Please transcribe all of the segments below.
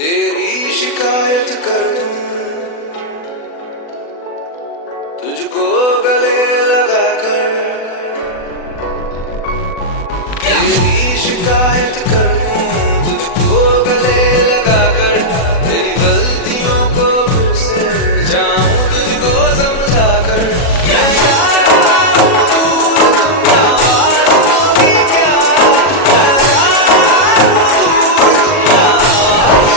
तेरी शिकायत कर दूं तुझको गले लगा कर, तेरी शिकायत कर दूं तुझको गले लगा कर, तेरी गलतियों को फिर से जाऊं तुझको समझा कर। मैं जा रहा हूं दूर तुम आवाज़ होगी क्या, मैं जा रहा हूं दूर तुम आवाज़ होगी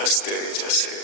बस तेरे जैसे